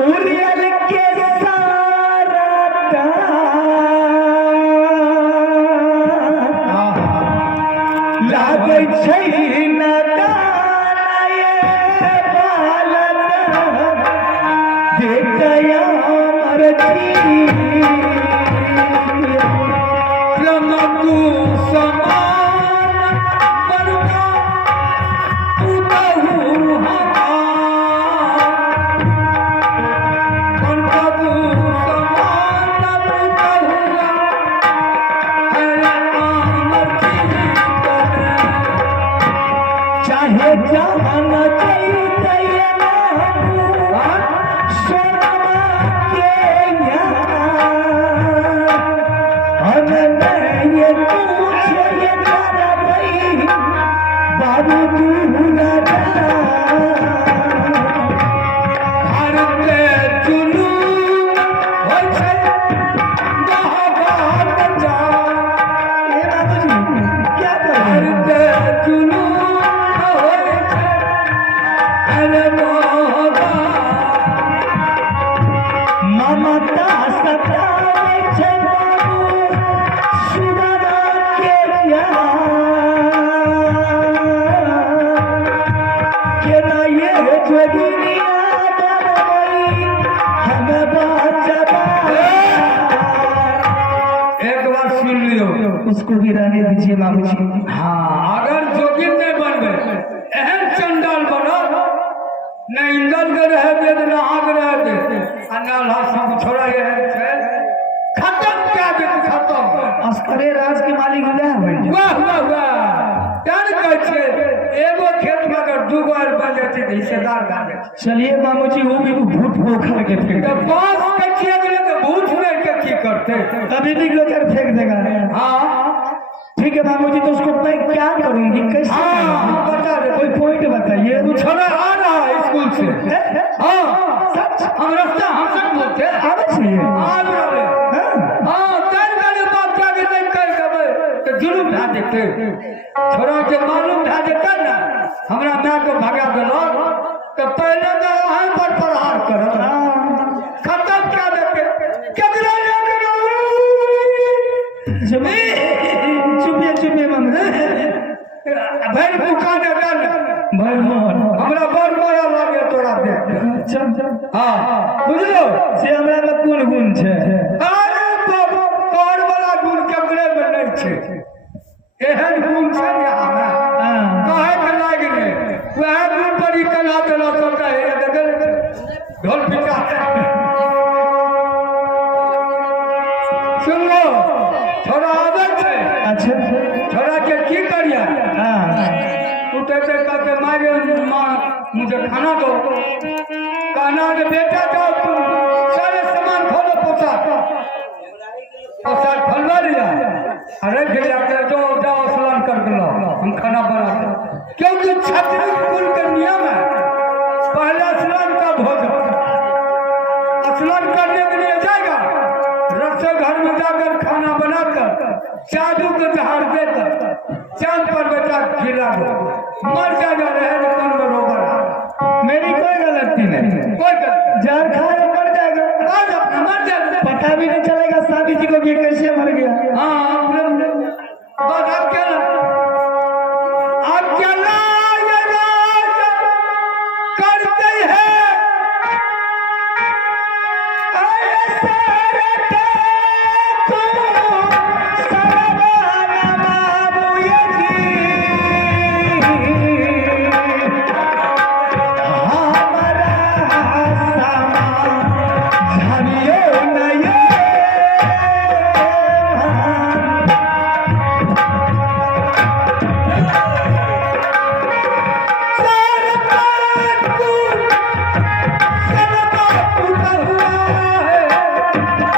उड़ियल के सारा लागै छै न गानाए बालक देखया मरती क्रमकु समान बरका उतहु चाहे जान चाहिए ना सोनमा के ये पूछे ये दादा भाई बाबू तू ममता सतावे छै बाबू सुदाना के केना ये जो दुनिया बनवई हम बाचबा। एक बार सुन लियो, उसको भी रहने दीजिए बाबूजी। हाँ, अगर जोगिन नहीं बनबे एहन चंडाल बनो न इंदल के रह दे न आग रह दे अन्ना सब छोड़ा ये खत्म क्या दे खत्म अस्करे राज के मालिक है। वाह वाह वाह जान कहै छै एगो खेत में अगर दू गो आर बन जाते तो हिस्सेदार बन जाते। चलिए बाबूजी वो भी भूत पोखर के फेंक तो पास कच्चिया के तो भूत में के की करते तभी भी लेकर फेंक देगा। हां ठीक है बाबूजी, तो उसको मैं क्या करूंगी कैसे? हाँ बता दे, कोई पॉइंट बताइए। तू छोड़ा आ रहा है स्कूल से? हाँ सच, हम रास्ता हम सब बोलते आवे चाहिए आ रहे। हाँ तेरे मेरे बाप जाके नहीं कह कबे तो जुलूम ढा देते छोड़ा के मालूम ढा देता ना हमरा मां को भगा देलो तो पहले तो वहां पर प्रहार करो खत्म क्या देते केकरा जमीन चुपे मामले भर बुकाने डाल भर मोहन हमरा बड़ माया लागे तोरा दे। हां बुझलो से हमरा में कोन गुण छै? अरे बाबू तोर वाला गुण केकरे में नहीं छै, एहन गुण छै हमरा कहे के लागे ने वह गुण पर ही कला देला तो कहे देखल ढोल पिटा सुन लो थोड़ा आदत है। अच्छा छोरा के की करिया? उठे से कहते मारे माँ मुझे खाना दो, कहना के बेटा जाओ तुम सारे सामान खोलो पोशाक खोलवा लिया अरे फिर जाओ जाओ स्नान कर दो हम खाना बना दो क्योंकि छत्री कुल का नियम है पहले स्नान का भोजन स्नान करने के लिए जाएगा रसोई घर में जाकर खाना बनाकर जादू को जहार देकर चांद पर बेटा खिला दो मर जाएगा रहे कौन बरोबर। मेरी कोई गलती नहीं, कोई जहर खाए मर जाएगा मर जाएगा पता भी नहीं चलेगा शादी जी को भी कैसे मर गया। हाँ बस आप क्या करते हैं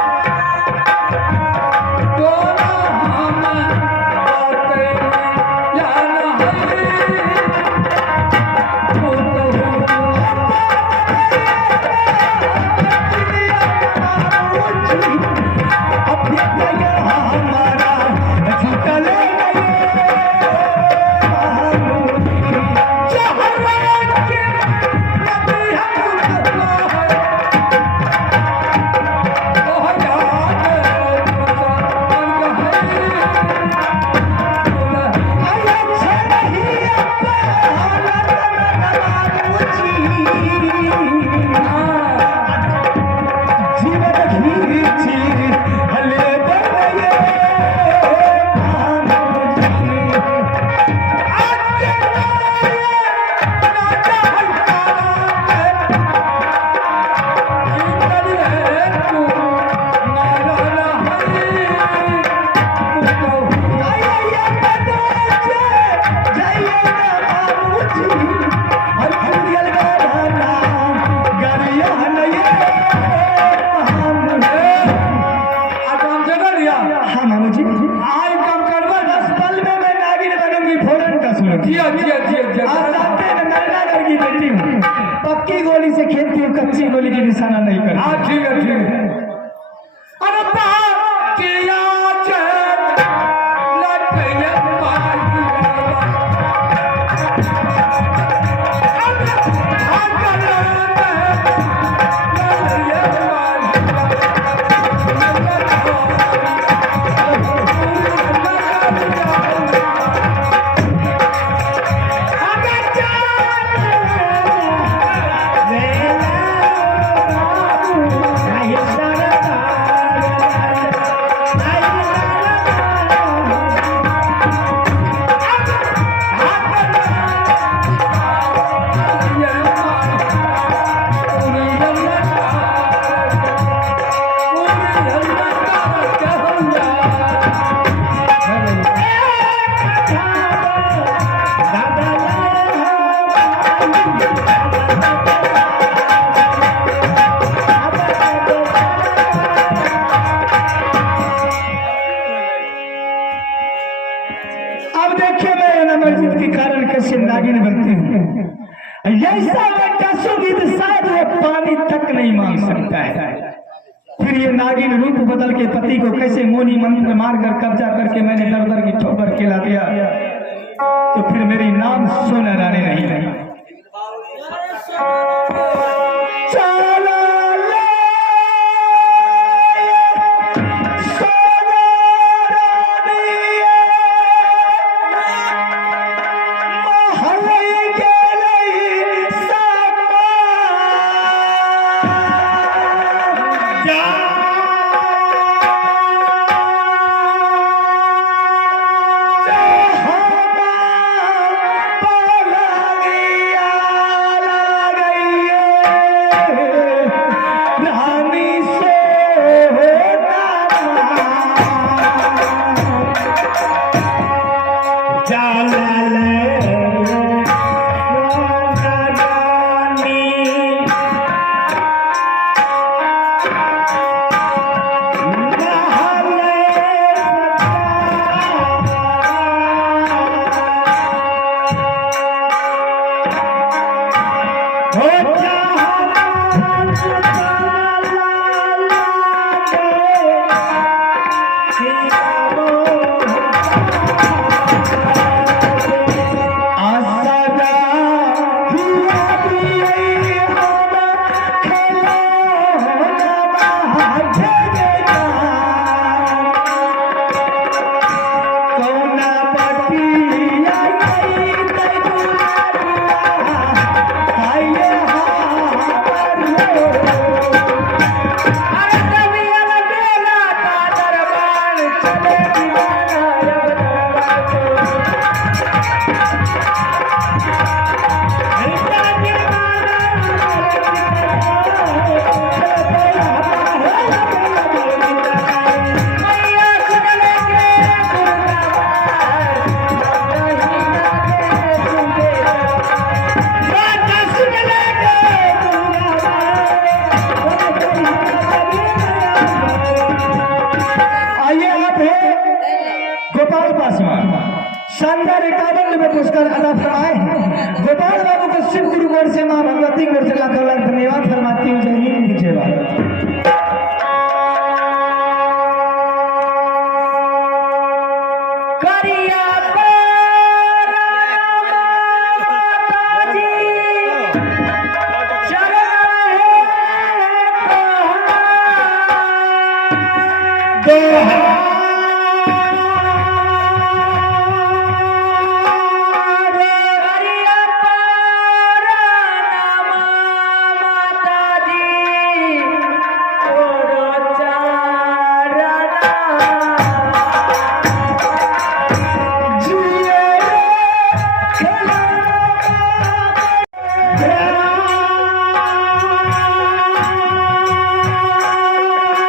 पक्की गोली से खेलती हूँ, कच्ची गोली की निशाना नहीं करती। हाँ ठीक है ठीक है। नागिन बनती हूँ। ऐसा बेटा सुगीत शायद वो पानी तक नहीं मांग सकता है। फिर ये नागिन रूप बदल के पति को कैसे मोनी मंत्र मारकर कब्जा करके मैंने दर दर की ठोकर खिला दिया, तो फिर मेरी नाम सोना रानी नहीं रही। शानदार 51 में पुरस्कार अदा फरमाए गोपाल बाबू को शिव गुरु गौर से मां भगवती गौर से लाखों लाख धन्यवाद फरमाती हूँ। जय हिंद जय भारत।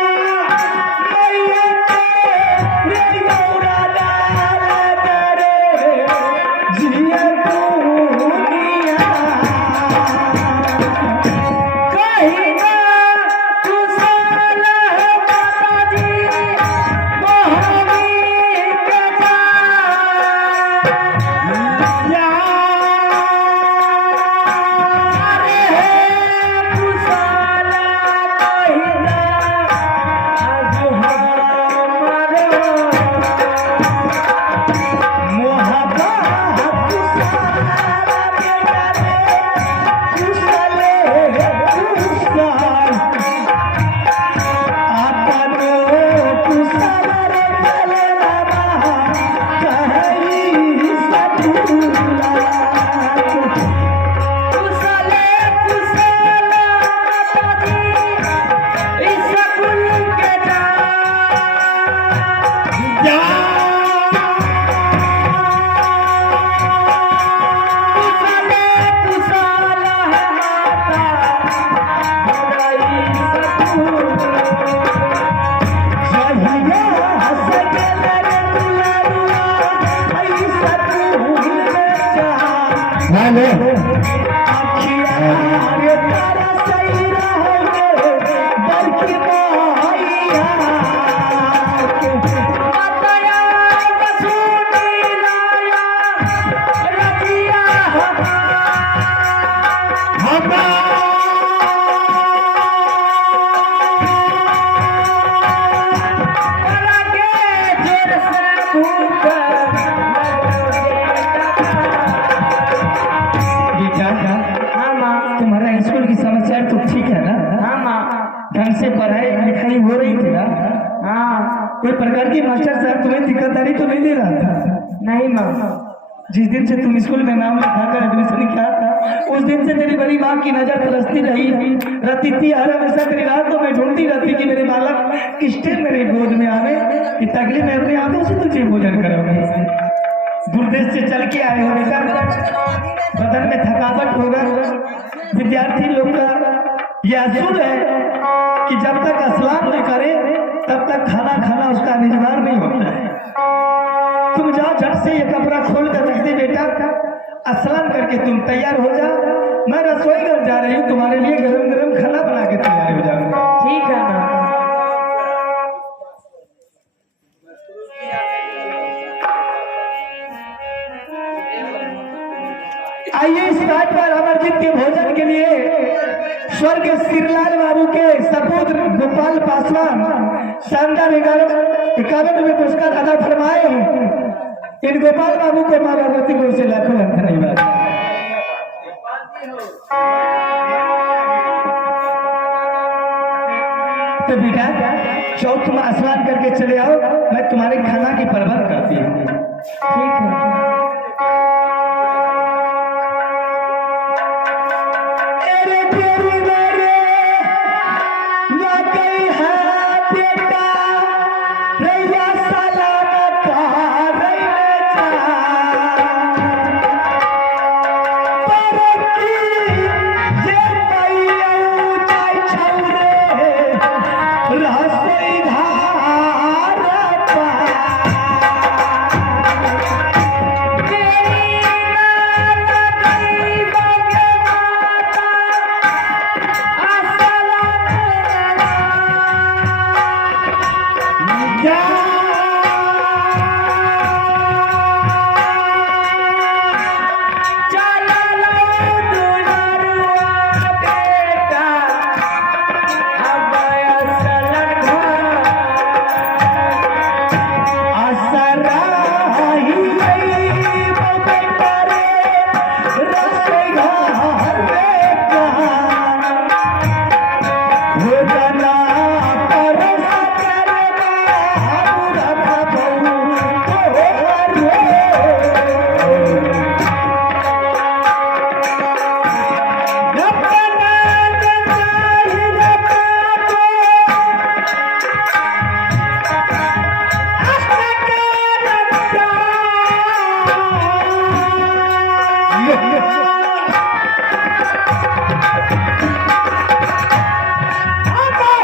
ढंग से पढ़ाई लिखाई हो रही थी ना? हाँ कोई प्रकार की मास्टर साहब तुम्हें दिक्कतदारी तो नहीं दे रहा था? नहीं माँ। जिस दिन से तुम स्कूल में नाम लिखाकर एडमिशन किया था उस दिन से तेरी बड़ी माँ की नजर तरसती रही रहती थी। हर हमेशा तेरी रातों में ढूंढती रहती कि मेरे बालक किस टाइम मेरे गोद में आवे कि ताकि मैं अपने हाथों से तुझे भोजन कराऊंगी। दूरदेश से चल के आए हो बेटा, बदन में थकावट होगा। विद्यार्थी लोग का यह असूल है कि जब तक स्नान न करे तब तक खाना खाना उसका निजवार नहीं होता है। तुम जाओ झट से ये कपड़ा खोल कर रख दे बेटा, स्नान करके तुम तैयार हो जा। मैं रसोई घर जा रही हूँ, तुम्हारे लिए गरम गरम खाना बना के तैयार हो जाऊंगा। ठीक है माँ। आइए इस घाट पर अमरजीत के भोजन के लिए स्वर्ग श्रीलाल बाबू के सपुत्र गोपाल पासवान शानदार 51 में पुरस्कार अदा फरमाए हैं। इन गोपाल बाबू को माँ भगवती को से लाखों धन्यवाद। तो बेटा चौक तुम स्नान करके चले आओ, मैं तुम्हारे खाना की परवाह करती हूँ। ठीक है।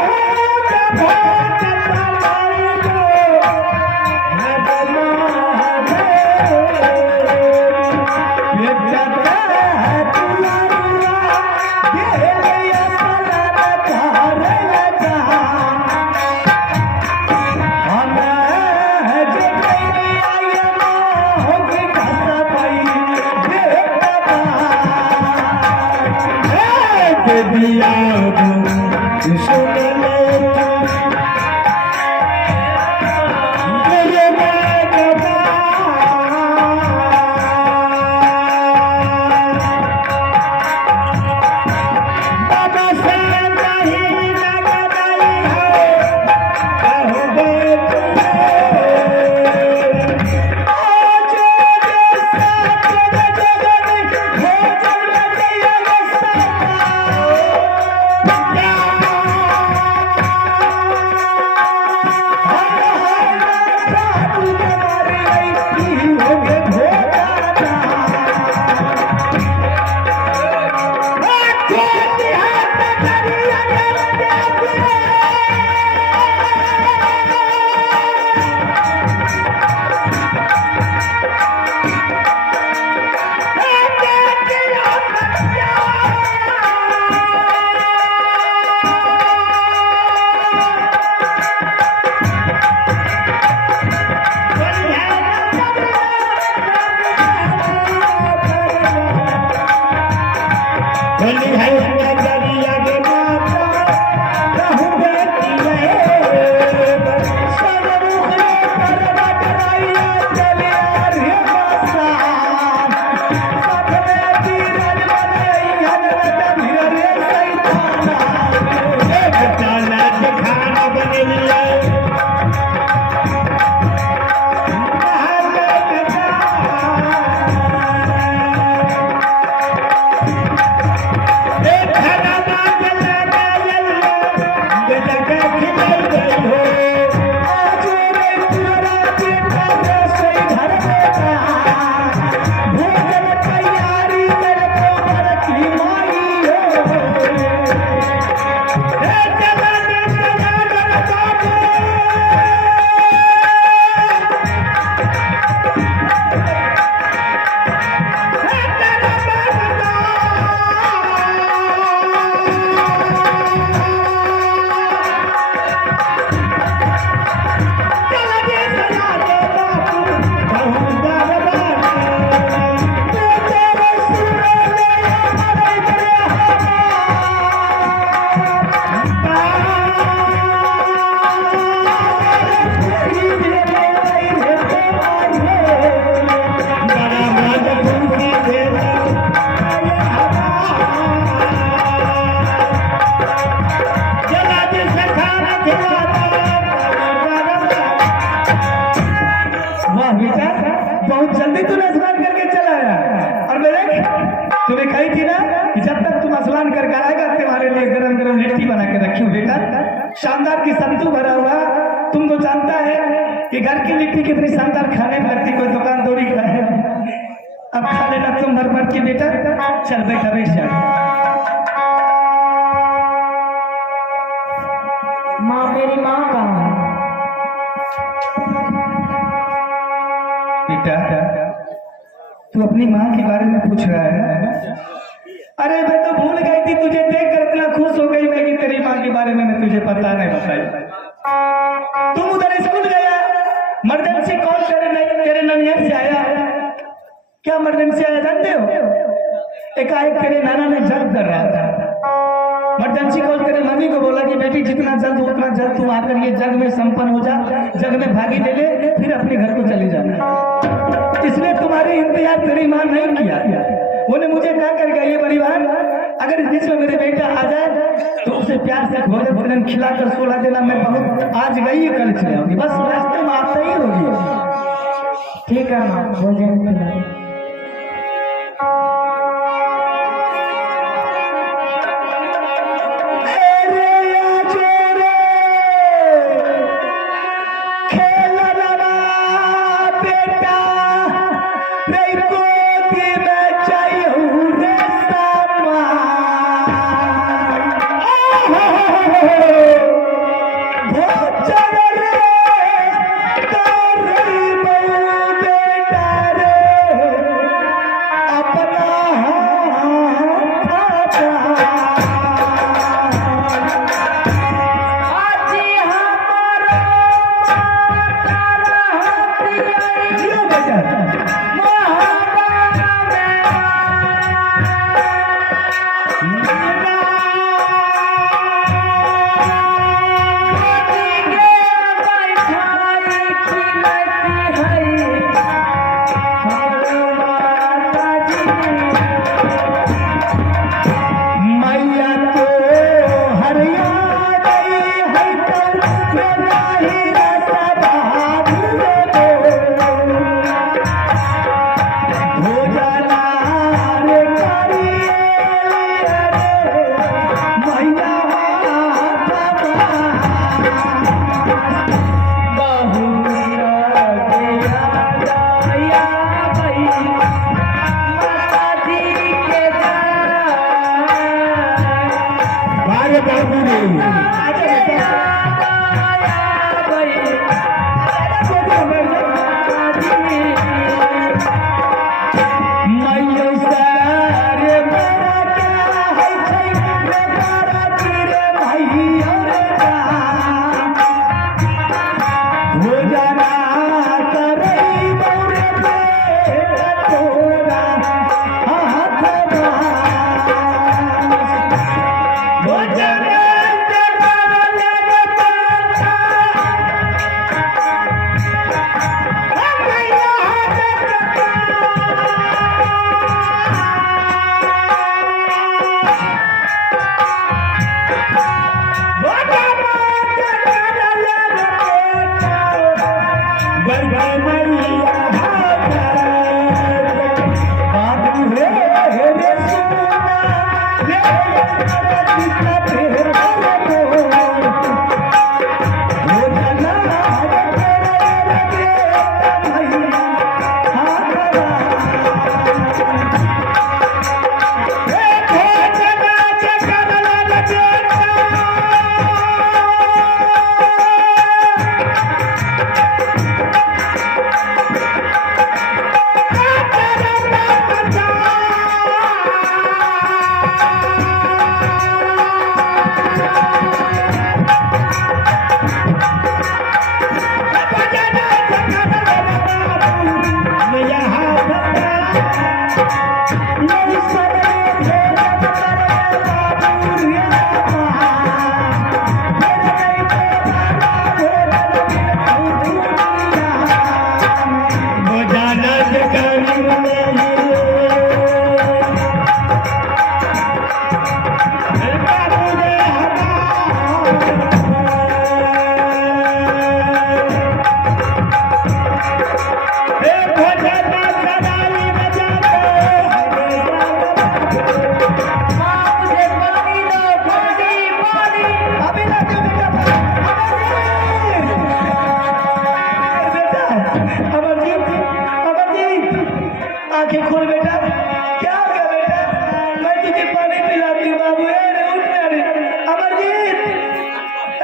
वाह बेटा, बहुत जल्दी तूने स्नान करके चला आया। और मैं देख, तुम्हें कही थी ना कि जब तक तुम स्नान करके आएगा तुम्हारे लिए गरम गरम लिट्टी बना के रखी हूँ बेटा। शानदार की संतू भरा हुआ। तुम तो जानता है कि घर की लिट्टी कितनी शानदार खाने में लगती, कोई दुकान दौड़ी का है। अब खा लेना तुम भर भर के बेटा। चल बेटा बैठ जा। माँ, मेरी माँ कहाँ है? बेटा तू अपनी माँ के बारे में पूछ रहा है? अरे मैं तो भूल गई थी, तुझे देखकर इतना खुश हो गई मैं कि तेरी माँ के बारे में मैं तुझे पता नहीं बताई। तुम उधर स्कूल गया, इमरजेंसी कॉल तेरे ननियर से आया। क्या इमरजेंसी आया जानते हो? एकाएक तेरे नाना ने जग कर रहा था। इमरजेंसी कॉल तेरे मम्मी को बोला कि बेटी जितना जल्द उतना जल्द तुम आकर ये जग में संपन्न हो जा, जग में भागी ले ले, फिर अपने घर को चले जाना। इसलिए तुम्हारी इंतजार तेरी माँ नहीं किया। उन्हें मुझे क्या कर गया ये परिवार, अगर इस बीच में मेरे बेटा आ जाए तो उसे प्यार से भोजन भोजन खिलाकर सोला देना। मैं बहुत आज गई है कल चले आऊंगी, बस रास्ते में आते ही होगी। ठीक है माँ, भोजन खिलाओ।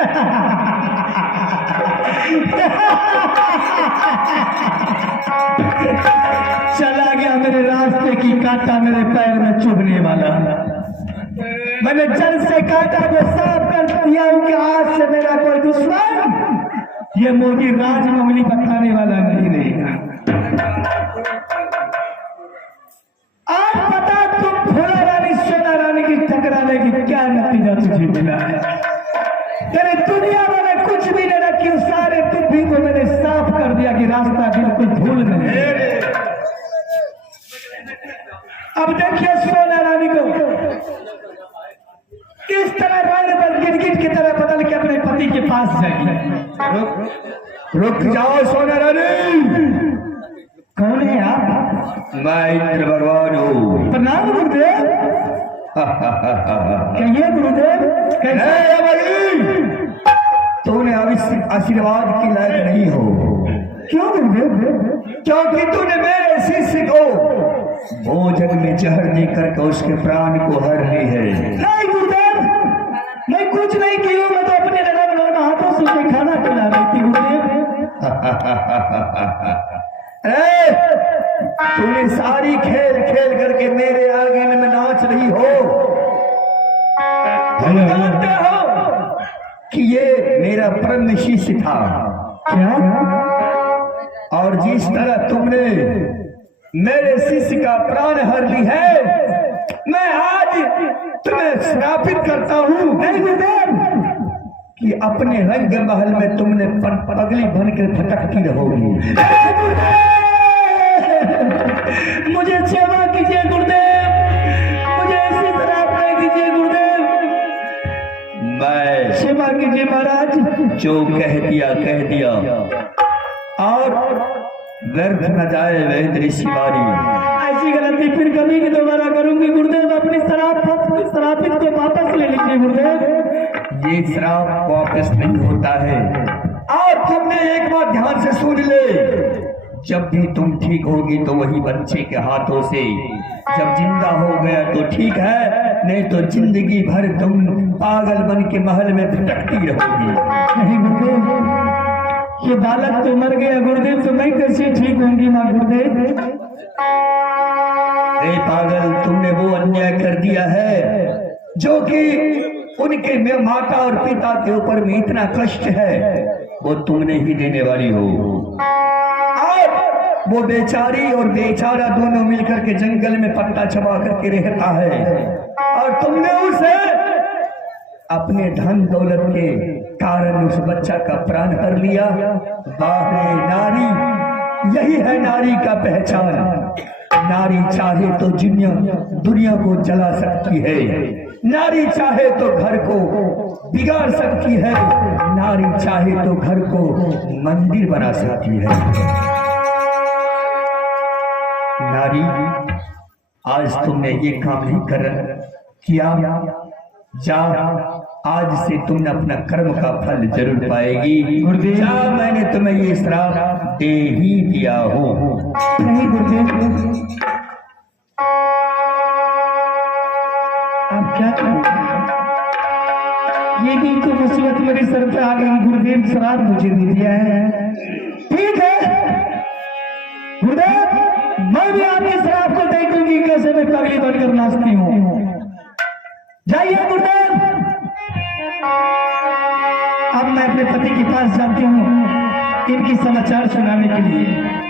चला गया मेरे रास्ते की कांटा मेरे पैर में चुभने वाला। मैंने जल से कांटा को साफ कर दिया हूं कि आज से मेरा कोई दुश्मन ये मोदी राजमंगली बताने वाला नहीं रहेगा। आज पता तुम भोला रानी सोना रानी की टकराने की क्या नतीजा तुझे मिला है। तेरे दुनिया में कुछ भी नहीं रखी, सारे टुप्पी को मैंने साफ कर दिया कि रास्ता बिल्कुल भूल नहीं। अब देखिए सोना रानी को किस तरह रंग पर गिरगिट की तरह बदल के अपने पति के पास जाएगी। रुक जाओ सोना रानी। कौन है आप? मैं इंद्र भगवान हूँ। प्रणाम गुरुदेव। कहिए गुरुदेव। तूने आशीर्वाद की लायक नहीं हो। क्यों गुरुदेव? क्योंकि तूने मेरे शिष्य को भोजन में जहर देकर के उसके प्राण को हर ली है। नहीं गुरुदेव, मैं कुछ नहीं की हूँ। मैं तो अपने नरम हाथों से उसे खाना खिला रही थी गुरुदेव। अरे तूने सारी खेल खेल करके मेरे आंगन में नाच रही हो। तुम जानते हो कि ये मेरा परम शिष्य था क्या? और जिस तरह तुमने मेरे शिष्य का प्राण हर ली है, मैं आज तुम्हें श्रापित करता हूँ। नहीं गुरुदेव, कि अपने रंग महल में तुमने पगली बनकर भटकती रहोगी। मुझे क्षमा कीजिए गुरुदेव, मुझे ऐसी श्राप नहीं दीजिए गुरुदेव। मैं क्षमा कीजिए महाराज। जो कह दिया और व्यर्थ न जाए वैद ऋषिवारी। ऐसी गलती फिर कभी की दोबारा करूंगी गुरुदेव। अपनी श्रापित को वापस ले लीजिए गुरुदेव। ये श्राप वापस नहीं होता है। और तुमने एक बात ध्यान से सुन ले, जब भी तुम ठीक होगी तो वही बच्चे के हाथों से, जब जिंदा हो गया तो ठीक है, नहीं तो जिंदगी भर तुम पागल बन के महल में भटकती रहोगी। नहीं गुरुदेव, ये बालक तो मर गया गुरुदेव, तो मैं कैसे ठीक होंगी माँ गुरुदेव? ए पागल, तुमने वो अन्याय कर दिया है जो कि उनके माता और पिता के ऊपर में इतना कष्ट है, वो तुमने ही देने वाली हो। और वो बेचारी और बेचारा दोनों मिलकर के जंगल में पत्ता चबा करके रहता है, और तुमने उसे अपने धन दौलत के कारण उस बच्चा का प्राण हर लिया। वाह रे नारी, यही है नारी का पहचान। नारी चाहे तो दुनिया को जला सकती है, नारी चाहे तो घर को बिगाड़ सकती है, नारी चाहे तो घर को मंदिर बना सकती है। नारी, आज तुमने ये काम नहीं किया, जा आज से तुमने अपना कर्म का फल जरूर पाएगी। गुरुदेव, मैंने तुम्हें ये श्राप दे ही दिया हो। नहीं गुरुदेव, आप क्या करेंगे? ये भी तो मुसीबत मेरे सर पे आ गई। गुरुदेव श्राप मुझे दे दिया है। ठीक है गुरुदेव, मैं भी आपके श्राप को देखूंगी कैसे मैं पगली बनकर नाचती हूँ। जाइए गुरुदेव। अब मैं अपने पति के पास जाती हूँ इनकी समाचार सुनाने के लिए।